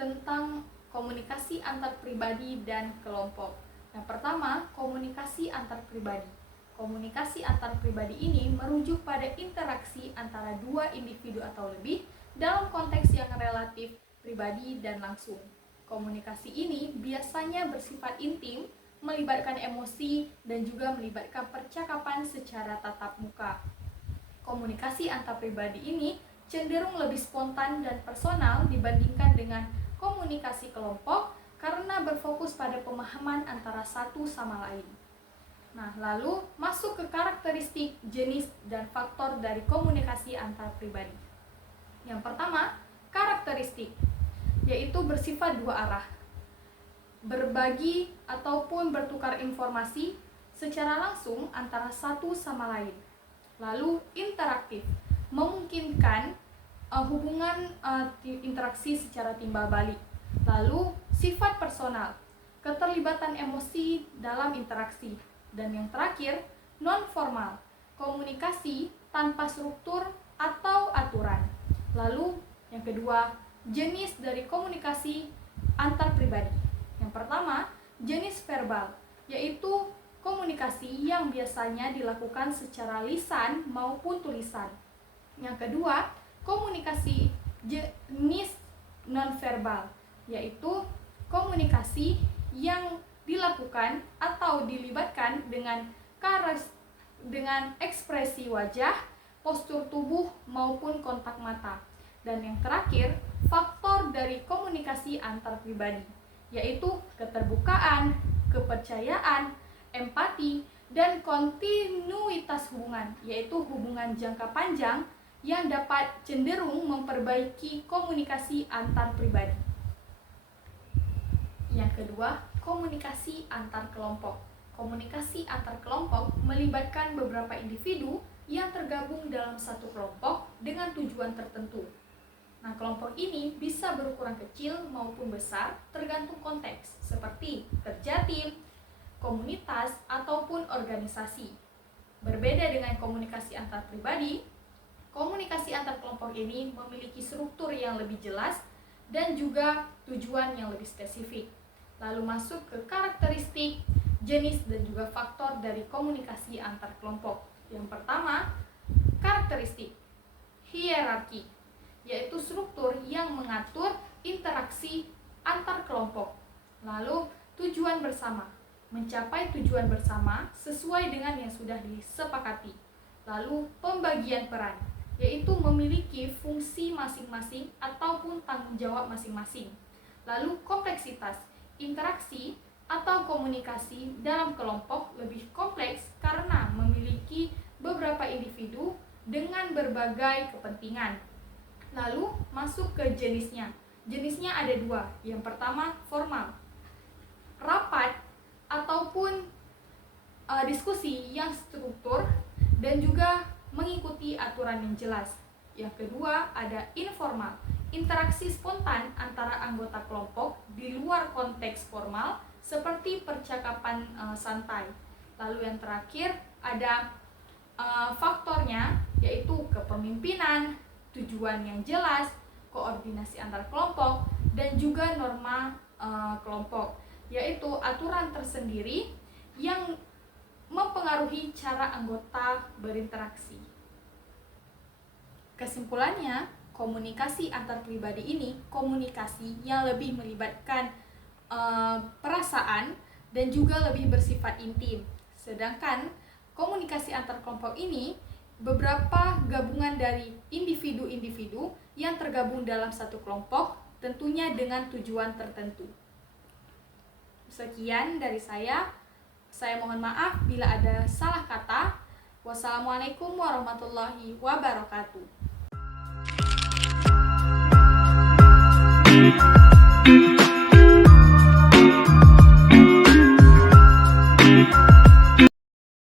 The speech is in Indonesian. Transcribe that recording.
tentang komunikasi antar pribadi dan kelompok. Yang pertama, komunikasi antar pribadi. Komunikasi antar pribadi ini merujuk pada interaksi antara dua individu atau lebih dalam konteks yang relatif pribadi dan langsung. Komunikasi ini biasanya bersifat intim, melibatkan emosi, dan juga melibatkan percakapan secara tatap muka. Komunikasi antar pribadi ini cenderung lebih spontan dan personal dibandingkan dengan komunikasi kelompok karena berfokus pada pemahaman antara satu sama lain. Nah, lalu masuk ke karakteristik, jenis, dan faktor dari komunikasi antar pribadi. Yang pertama, karakteristik, yaitu bersifat dua arah, berbagi ataupun bertukar informasi secara langsung antara satu sama lain. Lalu interaktif, memungkinkan hubungan interaksi secara timbal balik. Lalu sifat personal, keterlibatan emosi dalam interaksi. Dan yang terakhir, non-formal, komunikasi tanpa struktur atau aturan. Lalu yang kedua, jenis dari komunikasi antar pribadi. Yang pertama, jenis verbal, yaitu komunikasi yang biasanya dilakukan secara lisan maupun tulisan. Yang kedua, komunikasi jenis non-verbal, yaitu komunikasi yang dilakukan atau dilibatkan dengan ekspresi wajah, postur tubuh maupun kontak mata. Dan yang terakhir, faktor dari komunikasi antar pribadi, yaitu keterbukaan, kepercayaan, empati, dan kontinuitas hubungan, yaitu hubungan jangka panjang yang dapat cenderung memperbaiki komunikasi antar pribadi. Yang kedua, komunikasi antar kelompok. Komunikasi antar kelompok melibatkan beberapa individu yang tergabung dalam satu kelompok dengan tujuan tertentu. Nah, kelompok ini bisa berukuran kecil maupun besar tergantung konteks, seperti kerja tim, komunitas, ataupun organisasi. Berbeda dengan komunikasi antar pribadi, komunikasi antar kelompok ini memiliki struktur yang lebih jelas dan juga tujuan yang lebih spesifik. Lalu masuk ke karakteristik, jenis, dan juga faktor dari komunikasi antar kelompok. Yang pertama, karakteristik, hierarki, yaitu struktur yang mengatur interaksi antar kelompok. Lalu tujuan bersama, mencapai tujuan bersama sesuai dengan yang sudah disepakati. Lalu pembagian peran, yaitu memiliki fungsi masing-masing ataupun tanggung jawab masing-masing. Lalu kompleksitas, interaksi atau komunikasi dalam kelompok lebih kompleks karena memiliki beberapa individu dengan berbagai kepentingan. Lalu masuk ke jenisnya. Jenisnya ada dua. Yang pertama, formal, rapat ataupun diskusi yang struktur dan juga mengikuti aturan yang jelas. Yang kedua, ada informal, interaksi spontan antara anggota kelompok di luar konteks formal seperti percakapan santai. Lalu yang terakhir ada faktornya, yaitu kepemimpinan, tujuan yang jelas, koordinasi antar kelompok, dan juga norma kelompok, yaitu aturan tersendiri yang mempengaruhi cara anggota berinteraksi. Kesimpulannya, komunikasi antar pribadi ini komunikasi yang lebih melibatkan perasaan dan juga lebih bersifat intim. Sedangkan komunikasi antar kelompok ini beberapa gabungan dari individu-individu yang tergabung dalam satu kelompok, tentunya dengan tujuan tertentu. Sekian dari saya. Saya mohon maaf bila ada salah kata. Wassalamualaikum warahmatullahi wabarakatuh. Thank you.